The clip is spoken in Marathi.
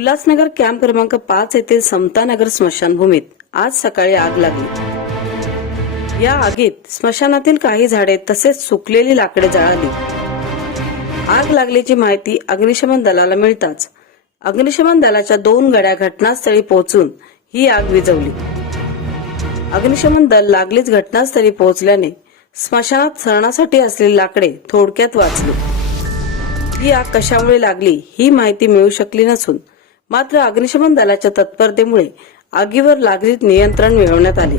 उल्हासनगर कॅम्प क्रमांक 5 येथील समतानगर स्मशानभूमीत आज सकाळी आग लागली। या आगीत स्मशानातील काही झाडे तसेच सुकलेली लाकडे जळाली। आग लागल्याची माहिती अग्निशमन दलाला मिळताच अग्निशमन दलाच्या 2 गाड्या घटनास्थळी पोहोचून ही आग विझवली। अग्निशमन दल लागलीच घटनास्थळी पोहोचल्याने स्मशानात सणण्यासाठी असलेली लाकडे थोडक्यात वाचली। ही आग कशामुळे लागली ही माहिती मिळू शकली नसून मात्र अग्निशमन दलाच्या तत्परतेमुळे आगीवर लागलीच नियंत्रण मिळवण्यात आले।